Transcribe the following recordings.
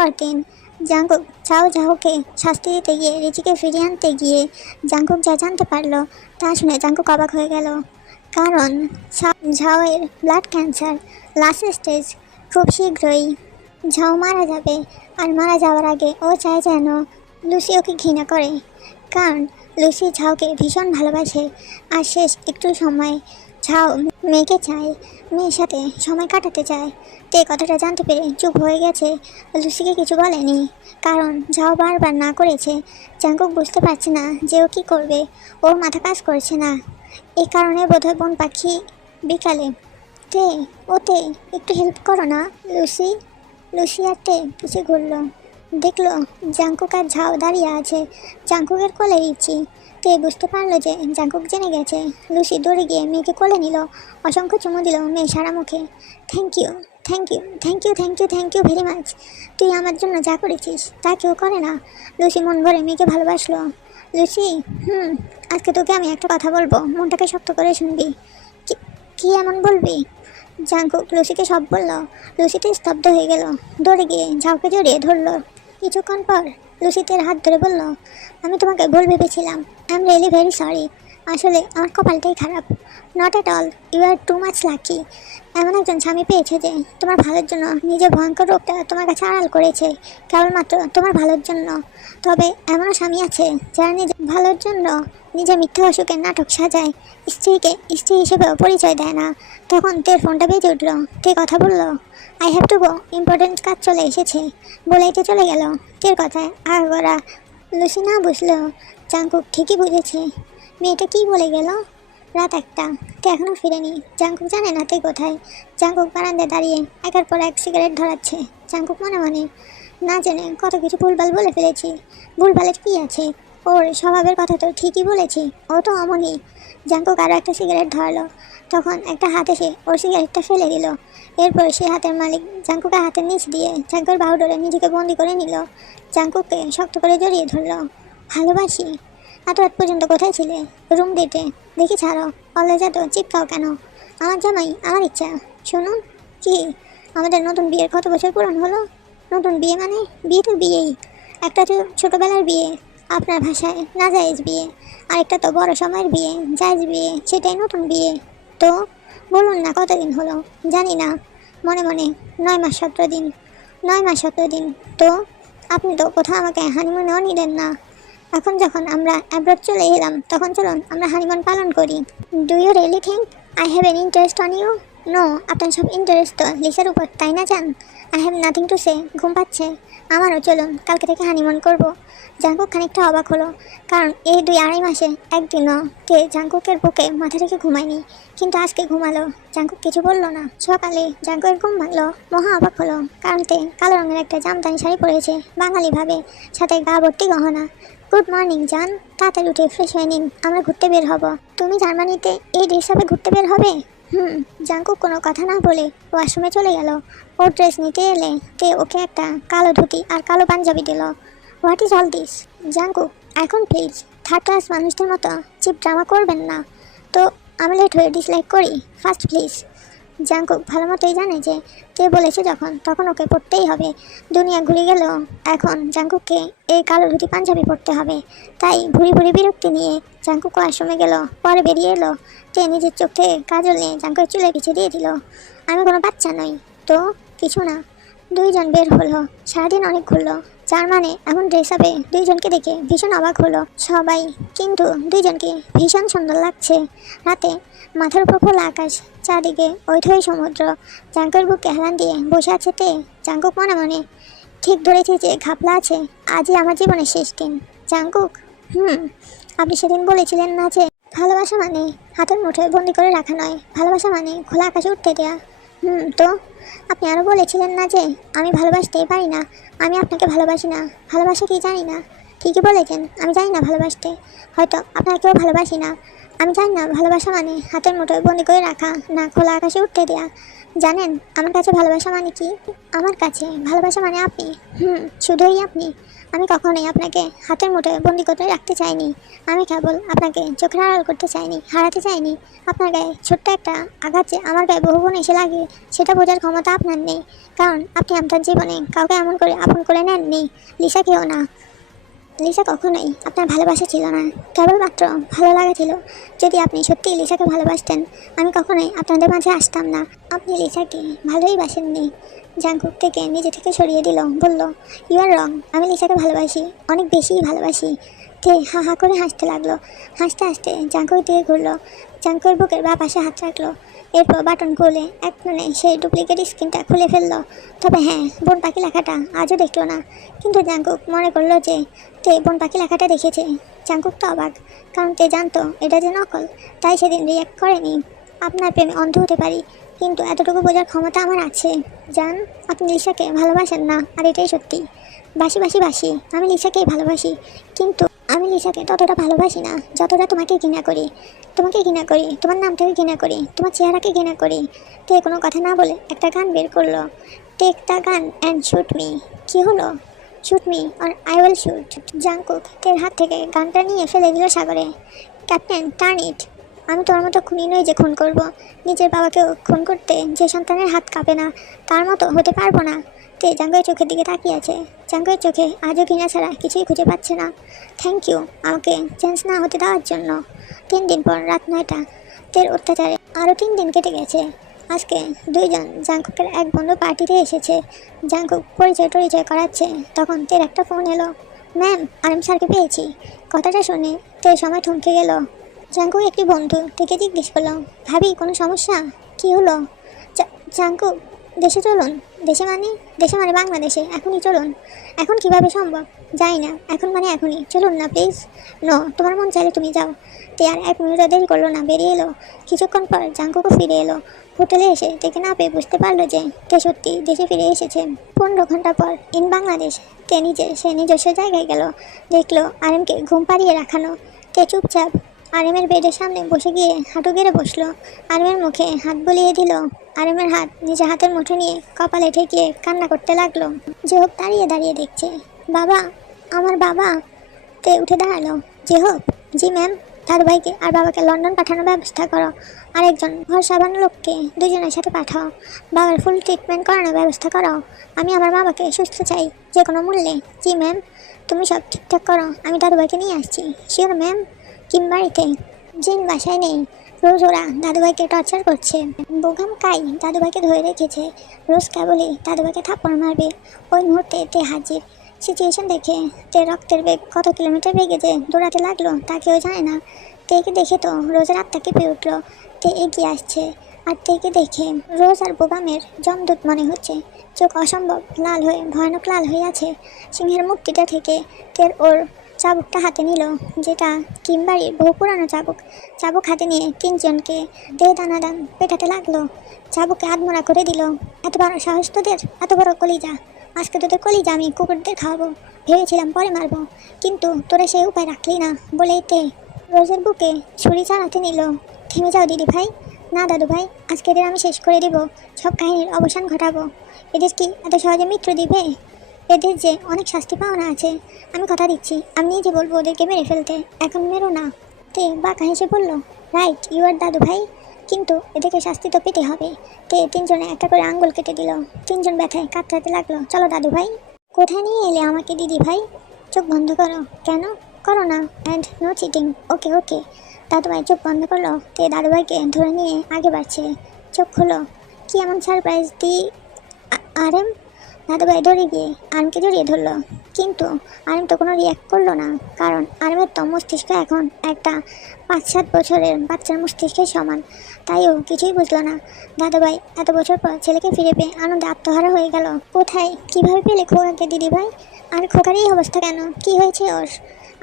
পরদিন জাঙ্কুক ঝাও ঝাওকে শাস্তি দিতে গিয়ে রিচিকে ফিরিয়ে আনতে গিয়ে জাঙ্কুক যা জানতে পারল, তা শুনে জাঙ্কুক অবাক হয়ে গেল। কারণ ঝাওয়ের ব্লাড ক্যান্সার লাস্ট স্টেজ খুব শীঘ্রই ঝাও মারা যাবে। আর মারা যাওয়ার আগে ও চায় যেন লুসি ওকে ঘৃণা করে। কারণ লুসি ঝাওকে ভীষণ ভালোবাসে। আর শেষ একটু সময় ঝাও মেয়েকে চায় মেয়ের সাথে সময় কাটাতে চায় তে কথাটা জানতে পেরে চুপ হয়ে গেছে। লুসিকে কিছু বলেনি, কারণ ঝাও বারবার না করেছে। জাঙ্কুক বুঝতে পারছে না যে ও কী করবে। ওর মাথা কাজ করছে না। এই কারণে বোধহয় বন পাখি বিকালে। তে ওতে একটু হেল্প করো না, লুসি। লুসি আর তে পিছিয়ে ঘুরলো। দেখল জাঙ্কুক আর ঝাও দাঁড়িয়ে আছে। জাঙ্কুকের কোলে ইচ্ছি। তে বুঝতে পারল যে জাঙ্কুক জেনে গেছে? লুসি দৌড়ে গিয়ে মেয়েকে কোলে নিল, অসংখ্য চুমু দিল মেয়ে সারা মুখে। Thank you thank you thank you thank you thank you very much তুই আমার জন্য যা করেছিস, তা কেউ করে না। লুসি মন ভরে মেয়েকে ভালোবাসলো। লুসি, হুম, আজকে তোকে আমি একটা কথা বলব, মনটাকে শক্ত করে শুনবি। কি- কি এমন বলবি? জাঙ্কুক লুসিকে সব বলল। লুসিতে স্তব্ধ হয়ে গেল। দৌড়ে গিয়ে ঝাউকে জড়িয়ে ধরলো। কিছুক্ষণ পর লুসিতের হাত ধরে বলল, আমি তোমাকে ভুল ভেবেছিলাম। I am really very sorry আসলে আমার কপালটাই খারাপ। Not at all you are too much lucky এমন একজন স্বামী পেয়েছে যে তোমার ভালোর জন্য নিজের ভয়ঙ্কর রোগটা তোমার কাছে আড়াল করেছে, কেবলমাত্র তোমার ভালোর জন্য। তবে এমনও স্বামী আছে যারা নিজের ভালোর জন্য নিজের মিথ্যা অসুখের নাটক সাজায়। স্ত্রীকে স্ত্রী হিসেবেও পরিচয় দেয় না। তখন তের ফোনটা বেজে উঠল। তে কথা বলল? I have to go important কাজ চলে এসেছে। বলেই তো চলে গেল। তের কথায় আগাগোড়া লুসি না বুঝলো। জাঙ্কুক ঠিকই বুঝেছে। মেয়েটা কি বলে গেল? রাত একটা। তে এখনও ফিরেনি। জাঙ্কুক জানে না তে কোথায়। জাঙ্কুক বারান্দায় দাঁড়িয়ে একের পর এক সিগারেট ধরাচ্ছে। জাঙ্কুক মনে মনে, না জেনে কত কিছু ভুলভাল বলে ফেলেছি। ভুলভালের কি আছে? ওর স্বভাবের কথা তো ঠিকই বলেছি। ও তো অমনই জাঙ্কুক আরও একটা সিগারেট ধরালো। তখন একটা হাত এসে ওর সিগারেটটা ফেলে দিল। এরপর সে হাতের মালিক জাঙ্কুকে হাতের নিচ দিয়ে জাঙ্কুর বাহু ধরে নিজেকে বন্দি করে নিল। জাঙ্কুককে শক্ত করে জড়িয়ে ধরলো। ভালোবাসি? এত রাত পর্যন্ত কোথায় ছিলে? রুম ডেটে দেখি ছাড়ো। কলেজে তো চিপকাও কেন? আমার জামাই, আমার ইচ্ছা। শুনুন, কি? আমাদের নতুন বিয়ের কত বছর পূরণ হলো? নতুন বিয়ে মানে? বিয়ে তো বিয়েই। একটা তো ছোটোবেলার বিয়ে, আপনার ভাষায় না জায়েজ বিয়ে। আরেকটা তো বড় সময়ের বিয়ে, জায়েজ বিয়ে, সেটাই নতুন বিয়ে। তো বলুন না কতদিন হলো? জানি না। মনে মনে, নয় মাস সতেরো দিন। নয় মাস সতেরো দিন। তো আপনি তো কোথাও আমাকে হানিমুনেও নিলেন না। এখন যখন আমরা অ্যাব্রড চলে এলাম, তখন চলুন আমরা হানিমুন পালন করি। Do you really think I have an interest on you know আপনার সব ইন্টারেস্ট তো লিসার উপর, তাই না যান I have nothing to say ঘুম পাচ্ছে। আমারও চলুন, কালকে থেকে হানিমুন করব। জাঙ্কুক খানিকটা অবাক হলো, কারণ এই দুই আড়াই মাসে একদিনও কে জাঙ্কুকের বুকে মাথা রেখে ঘুমায়নি, কিন্তু আজকে ঘুমালো। জাঙ্কুক কিছু বলল না। সকালে জাঙ্কুকের ঘুম ভাঙলো, মহা অবাক হলো, কারণ তে কালো রঙের একটা জামদানি শাড়ি পরেছে, বাঙালি ভাবে, সাথে গা ভর্তি গহনা। গুড মর্নিং, জান, তাড়াতাড়ি উঠে ফ্রেশ হয়ে নিন, আমরা ঘুরতে বের হব। তুমি জার্মানিতে এই ড্রেস ঘুরতে বের হবে? হুম জাঙ্কু কোনো কথা না বলে ওয়াশরুমে চলে গেল। ওর ড্রেস নিতে এলে কে ওকে একটা কালো ধুতি আর কালো পাঞ্জাবি দিল। হোয়াট ইজ অল দিস জাঙ্কু এখন প্লিজ থার্ড ক্লাস মানুষদের মতো চিপ ড্রামা করবেন না। তো আমি লেট হয়ে ডিসলাইক করি। ফার্স্ট প্লিজ জাঙ্কুক ভালো মতোই জানে যে কে বলেছে যখন, তখন ওকে পড়তেই হবে। দুনিয়া ঘুরে গেল এখন জাঙ্কুককে এই কালো ধুতি পাঞ্জাবি পড়তে হবে। তাই ভুড়ি ভুড়ি বিরক্তি নিয়ে জাঙ্কুক আশ্রমে গেল। পরে বেরিয়ে এলো। তে নিজের চোখ কাজল নিয়ে জাঙ্কুকের চুলে পিছিয়ে দিয়ে দিল। আমি কোনো বাচ্চা নই, তো কিছু না। দুইজন বের হলো। সারাদিন অনেক ঘুরলো। যার মানে এমন ড্রেস আপে দুইজনকে দেখে ভীষণ অবাক হলো সবাই। কিন্তু দুইজনকে ভীষণ সুন্দর লাগছে। রাতে মাথার উপর খোলা আকাশ, চারদিকে ওইথই সমুদ্র, জাঙ্কুর বুকে হেলান দিয়ে বসে আছে তে জাঙ্কুক মনে মনে ঠিক ধরেছে যে ঘাপলা আছে, আজই আমার জীবনের শেষ দিন। জাঙ্কুক, হুম, আপনি সেদিন বলেছিলেন না যে ভালোবাসা মানে হাতের মুঠোয় বন্দি করে রাখা নয়। ভালোবাসা মানে খোলা আকাশে উঠতে দেয়া। হুম, তো আপনি আরও বলেছিলেন না যে আমি ভালোবাসতেই পারি না। আমি আপনাকে ভালোবাসি না। ভালোবাসা কি জানি না? ঠিকই বলেছেন, আমি জানি না ভালোবাসতে। হয়তো আপনাকেও ভালোবাসি না। আমি জানি না, ভালোবাসা মানে হাতের মুঠোয় বন্দি করে রাখা, না খোলা আকাশে উঠতে দেয়া। জানেন, আমার কাছে ভালোবাসা মানে কি? আমার কাছে ভালোবাসা মানে আপনি। হুম, শুধুই আপনি। আমি কখনোই আপনাকে হাতের মুঠোয় বন্দি করে রাখতে চাইনি। আমি কেবল আপনাকে চোখের আড়াল করতে চাইনি, হারাতে চাইনি। আপনার গায়ে ছোট্ট একটা আঘাত যে আমার গায়ে বহুগুণ এসে লাগে, সেটা বোঝার ক্ষমতা আপনার নেই। কারণ আপনি আপনার জীবনে কাউকে এমন করে আপন করে নেননি। লিসাকেও না। লিসা কখনোই আপনার ভালোবাসা ছিল না। কেবলমাত্র ভালো লাগা ছিল। যদি আপনি সত্যিই লিসাকে ভালোবাসতেন, আমি কখনোই আপনাদের মাঝে আসতাম না। আপনি লিসাকে ভালোই বাসেননি। জাঙ্কুক থেকে নিজে থেকে সরিয়ে দিল, বলল ইউ আর রং আমি লিসাকে ভালোবাসি, অনেক বেশিই ভালোবাসি। তে হা হা করে হাসতে লাগল। হাসতে হাসতে জাঙ্কুর দিকে ঘুরলো। জাঙ্কুর বুকের বা পাশে হাত রাখল। এরপর বাটন খুলে এক মানে সেই ডুপ্লিকেট স্ক্রিনটা খুলে ফেলল। তবে হ্যাঁ বন পাখি লেখাটা আজও দেখল না। কিন্তু জাঙ্কুক মনে করল যে তে বন পাখি লেখাটা দেখেছে? জাঙ্কুক তো অবাক, কারণ তে জানতো এটা যে নকল তাই সেদিন রিয়াক্ট করেনি। আপনার প্রেমে অন্ধ হতে পারি, কিন্তু এতটুকু বোঝার ক্ষমতা আমার আছে। জান, আপনি লিসাকে ভালোবাসেন না, আর এটাই সত্যি। বাসি বাসি বাসি, আমি লিসাকেই ভালোবাসি, কিন্তু আমি লিসাকে ততটা ভালোবাসি না, যতটা তোমাকে ঘৃণা করি। তোমাকে ঘৃণা করি, তোমার নামটাকে ঘৃণা করি, তোমার চেহারাকে ঘৃণা করি। তে কোনো কথা না বলে একটা গান বের করল। Take the gun and shoot me কী হলো? শুট মি আর আই উইল শুট জাঙ্কুক তের হাত থেকে গানটা নিয়ে ফেলে দিল সাগরে। ক্যাপ্টেন টার্ন ইট আমি তোর মতো খুনি নই যে খুন করব। নিজের বাবাকেও খুন করতে যে সন্তানের হাত কাঁপে না, তার মতো হতে পারব না। তে জাঙ্গের চোখের দিকে তাকিয়ে আছে। জাঙ্গের চোখে আজও ঘৃণা ছাড়া কিছুই খুঁজে পাচ্ছে না। থ্যাংক ইউ আমাকে চেঞ্জ না হতে দেওয়ার জন্য। তিন দিন পর রাত নয়টা। তের অত্যাচারে আরও তিন দিন কেটে গেছে। আজকে দুইজন জাঙ্কুকের এক বন্ধু পার্টিতে এসেছে। জাঙ্কুক পরিচয় টরিচয় করাচ্ছে। তখন তের একটা ফোন এলো। ম্যাম আরএম স্যারকে পেয়েছি। কথাটা শুনে তের সময় থমকে গেল। জাঙ্কুক একটি বন্ধু থেকে জিজ্ঞেস করল, ভাবি, কোনো সমস্যা? কি হলো? জাঙ্কুক দেশে চলুন। দেশে মানে? দেশে মানে বাংলাদেশে। এখনই চলুন। এখন কীভাবে সম্ভব? যাই না, এখন মানে এখনই। চলুন না, প্লিজ। ন, তোমার মন চাইলে তুমি যাও। তে আর এক মিনিটও দেরি করল না, বেরিয়ে এলো। কিছুক্ষণ পর জাঙ্কুকও ফিরে এলো। হোটেলে এসে দেখে না পেয়ে বুঝতে পারল যে তে সত্যি দেশে ফিরে এসেছে। পনেরো ঘণ্টা পর ইন বাংলাদেশ। তে নিজে, সে নিজস্ব জায়গায় গেল। দেখল আরেমকে ঘুম পাড়িয়ে রাখানো। তে চুপচাপ আরেমের বেডের সামনে বসে গিয়ে হাঁটু গেড়ে বসল। আরেমের মুখে হাত বুলিয়ে দিল। আরেমের হাত নিজে হাতের মুঠো নিয়ে কপালে ঠেকিয়ে কান্না করতে লাগল। যে হোক দাঁড়িয়ে দাঁড়িয়ে দেখছে। বাবা, আমার বাবা তে উঠে দাঁড়াল। যে হোক জি ম্যাম তার ভাইকে আর বাবাকে লন্ডন পাঠানোর ব্যবস্থা করো। আরেকজন ঘর সাবানো লোককে দুজনের সাথে পাঠাও। বাবার ফুল ট্রিটমেন্ট করানোর ব্যবস্থা করো। আমি আমার বাবাকে সুস্থ চাই, যে কোনো মূল্যে। জি ম্যাম, তুমি সব ঠিকঠাক করো। আমি দাদুভাইকে নিয়ে আসছি। Sure ma'am? কিম বাড়িতে, জিন বাসায় নেই। রোজ ওরা দাদুভাইকে টর্চার করছে। বোগাম কাই দাদুভাইকে ধরে রেখেছে। রোজ কেবলই দাদুভাইকে থাপ্পড় মারবে। ওই মুহূর্তে তে হাজির। সিচুয়েশন দেখে তে রক্তের বেগ কত কিলোমিটার বেগে যে দৌড়াতে লাগল, তা কেউ জানে না। তেকে দেখে তো রোজের আত্মা কেঁপে উঠল। তে এগিয়ে আসছে। আর তেকে দেখে রোজ আর বোগামের জমদূত মনে হচ্ছে। চোখ অসম্ভব লাল হয়ে, ভয়ানক লাল হয়ে আছে। সিংহের মূর্তিটা থেকে তের ওর চাবুকটা হাতে নিল, যেটা কিমবাড়ির বহু পুরানো চাবুক। চাবুক হাতে নিয়ে তিনজনকে দে দানাদান পেটাতে লাগল। চাবুকে আধমরা করে দিল, এত বড় সাহস তোদের? এত বড় কলিজা? আজকে তোদের কলিজা আমি কুকুরদের খাওয়াবো। ভেবেছিলাম পরে মারবো, কিন্তু তোরা সেই উপায় রাখলি না বলেই তে রোজের বুকে ছুরি চালাতে নিল। থেমে যাও দিদি ভাই। না দাদু ভাই আজকে এদের আমি শেষ করে দেব। সব কাহিনীর অবসান ঘটাবো। এদের কি এত সহজে মৃত্যু দিবে? এদের যে অনেক শাস্তি পাওনা আছে, আমি কথা দিচ্ছি। আমি নিজে বলব ওদেরকে মেরে ফেলতে, এখন মেরো না। তে বাঁকা হেসে বলল, রাইট, ইউ আর দাদু ভাই। কিন্তু এদেরকে শাস্তি তো পেতে হবে। তে তিনজনে একটা করে আঙ্গুল কেটে দিল। তিনজন ব্যথায় কাতরাতে লাগল, চলো দাদু ভাই, কোথায় নিয়ে এলে আমাকে দিদি ভাই? চোখ বন্ধ করো। কেন? করো না and no cheating okay okay. দাদুভাই চোখ বন্ধ করল। তে দাদুভাইকে ধরে নিয়ে আগে বাড়ছে। চোখ খুলো। কি এমন সারপ্রাইজ দি আরেম দাদুভাই দৌড়ে গিয়ে আরমকে জড়িয়ে ধরলো। কিন্তু আরম তো কোনো রিয়াক্ট করল না, কারণ আরমের তো মস্তিষ্ক এখন একটা পাঁচ সাত বছরের বাচ্চার মস্তিষ্কের সমান। তাই ও কিছুই বুঝলো না। দাদুভাই এত বছর পর ছেলেকে ফিরে পেয়ে আনন্দে আত্মহারা হয়ে গেল। কোথায়, কীভাবে পেলে খোকাকে, দিদি ভাই? আর খোকার এই অবস্থা কেন? কি হয়েছে ওর?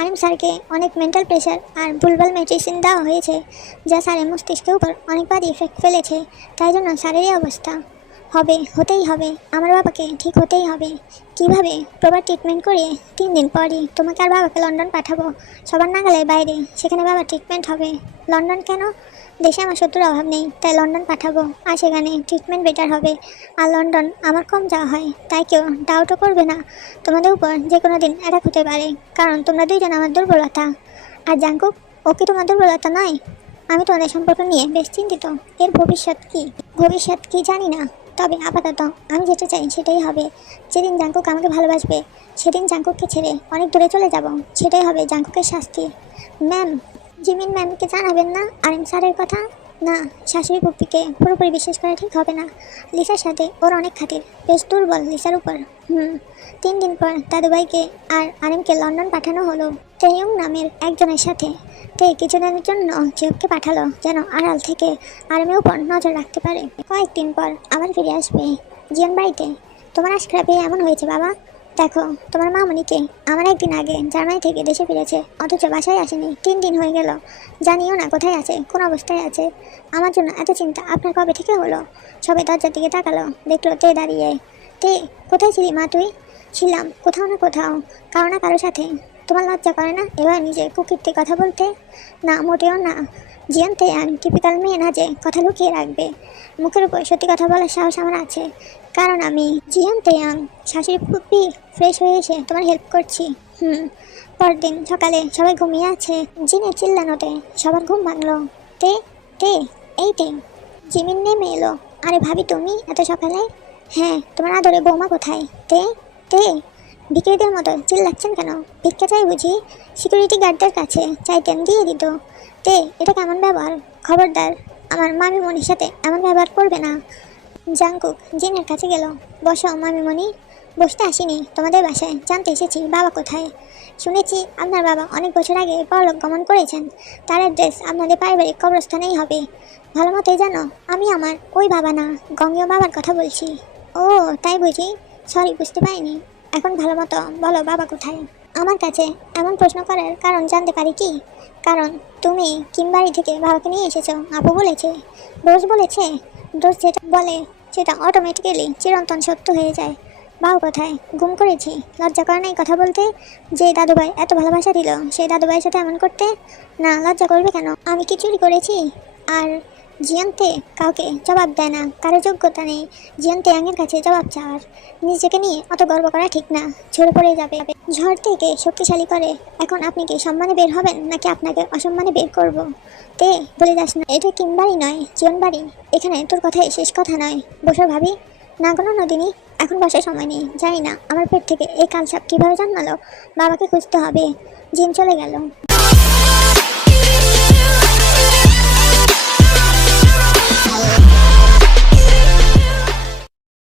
আরিম স্যারকে অনেক মেন্টাল প্রেশার আর ভুলভাল মেডিসিন দেওয়া হয়েছে, যা স্যারের মস্তিষ্কের উপর অনেক বাদ ইফেক্ট ফেলেছে। তাই জন্য স্যারের এই অবস্থা। হবে, হতেই হবে। আমার বাবাকে ঠিক হতেই হবে। কীভাবে? প্রবার ট্রিটমেন্ট করে তিন দিন পরই তোমাকে আর বাবাকে লন্ডন পাঠাবো। সবার নাগালের বাইরে, সেখানে বাবা ট্রিটমেন্ট হবে। লন্ডন কেন? দেশে আমার শত্রুর অভাব নেই, তাই লন্ডন পাঠাবো। আর সেখানে ট্রিটমেন্ট বেটার হবে। আর লন্ডন আমার কম যাওয়া হয়, তাই কেউ ডাউটও করবে না। তোমাদের উপর যে কোনো দিন অ্যাটাক হতে পারে, কারণ তোমরা দুইজন আমার দুর্বলতা। আর জাঙ্কুক, ও কি তোমার দুর্বলতা নয়? আমি তোমাদের সম্পর্ক নিয়ে বেশ চিন্তিত। এর ভবিষ্যৎ কি? ভবিষ্যৎ কি জানি না। তবে আপাতত আমি যেটা চাই সেটাই হবে। যেদিন জাঙ্কুক আমাকে ভালোবাসবে, সেদিন জাঙ্কুককে ছেড়ে অনেক দূরে চলে যাব। সেটাই হবে জাঙ্কুকের শাস্তি। ম্যাম, জিমিন ম্যামকে জানাবেন না? আরেন স্যারের কথা? না, শাশুড়ি পুপ্পিকে পুরোপুরি বিশ্বাস করা ঠিক হবে না। লিসার সাথে ওর অনেক খাতির। বেশ দুর্বল লিসার উপর। হুম, তিন দিন পর দাদুভাইকে আর আরেমকে লন্ডন পাঠানো হলো। তেয়ং নামের একজনের সাথে। তে কিছুদিনের জন্য জিওকে পাঠালো, যেন আড়াল থেকে আরামের উপর নজর রাখতে পারে। কয়েকদিন পর আবার ফিরে আসবে জিয়ান বাড়িতে। তোমার আশকা পেয়ে এমন হয়েছে, বাবা। দেখো, তোমার মামনিকে আমার একদিন আগে জার্মানি থেকে দেশে ফিরেছে, অথচ বাসায় আসেনি, তিন দিন হয়ে গেল। জানিও না কোথায় আছে, কোন অবস্থায় আছে। আমার জন্য এত চিন্তা, আপনার কবে থেকে হলো? সবে দরজার দিকে তাকালো, দেখল তে দাঁড়িয়ে। তে, কোথায় ছিলি মা তুই? ছিলাম কোথাও না কোথাও, কারও না কারোর সাথে। তোমার লজ্জা করে না, এবার নিজে কুকিরতে কথা বলতে? না, মোটেও না। জিয়ানতে আর টিপিক্যাল মেয়ে না যে কথা লুকিয়ে রাখবে। মুখের উপর সত্যি কথা বলার সাহস আমার আছে। কারণ আমি জিয়ানতে আং শাশুড়ি খুবই ফ্রেশ হয়ে এসে তোমার হেল্প করছি। হুম, পরদিন সকালে সবাই ঘুমিয়ে আছে। জিনের চিল্লানোতে সবার ঘুম ভাঙলো। তে তে, এই তে, জিমিন নেমে এলো। আরে ভাবি, তুমি এত সকালে? হ্যাঁ তোমার আদরে বৌমা কোথায়? তে তে ভিকিরিদের মতো চিল্লাচ্ছেন কেন? ভিক্ষা চাই বুঝি? সিকিউরিটি গার্ডদের কাছে চাইতেন, দিয়ে দিত। তে এটা কেমন ব্যবহার? খবরদার, আমার মামিমণির সাথে এমন ব্যবহার করবে না। জাঙ্কুক জিনের কাছে গেল। বসো, মামিমণি। বসতে আসিনি, তোমাদের বাসায়। জানতে এসেছি, বাবা কোথায়? শুনেছি আপনার বাবা অনেক বছর আগে পরলোক গমন করেছেন। তার অ্যাড্রেস আপনাদের পারিবারিক কবরস্থানেই হবে। ভালো মতোই জানো, আমি আমার ওই বাবা না, গঙ্গীয় বাবার কথা বলছি। ও, তাই বুঝি? সরি, বুঝতে পারিনি। এখন ভালো মতো বলো বাবা কোথায়? আমার কাছে এমন প্রশ্ন করার কারণ জানতে পারি কি? কারণ তুমি কিমবাড়ি থেকে বাবাকে নিয়ে এসেছ। আপু বলেছে। রোজ বলেছে। রোজ যেটা বলে, সেটা অটোমেটিক্যালি চিরন্তন সত্য হয়ে যায়। বাবু কোথায়? গুম করেছি। লজ্জা করে নাই কথা বলতে? যে দাদুভাই এত ভালোবাসা দিল, সেই দাদুভাইয়ের সাথে এমন করতে? না, লজ্জা করবে কেন? আমি কি চুরি করেছি? আর জিয়ান্তে কাউকে জবাব দেয় না, কারও যোগ্যতা নেই। জিয়ান্তে আঙের কাছে জবাব চাওয়ার। নিজেকে নিয়ে অত গর্ব করা ঠিক না ঝরে পড়ে যাবে। ঝড় থেকে শক্তিশালী করে, এখন আপনি কি সম্মানে বের হবেন, নাকি আপনাকে অসম্মানে বের করব? তে, বলে যাস না। এটা কিমবাড়ি নয় জীবন বাড়ি। এখানে তোর কথাই শেষ কথা নয়। বসে ভাবি। না কোনো নদিনী, এখন বসার সময় নেই। জানি না, আমার পেট থেকে এই কালসাপ কীভাবে জন্মালো, বাবাকে খুঁজতে হবে। জিন চলে গেল।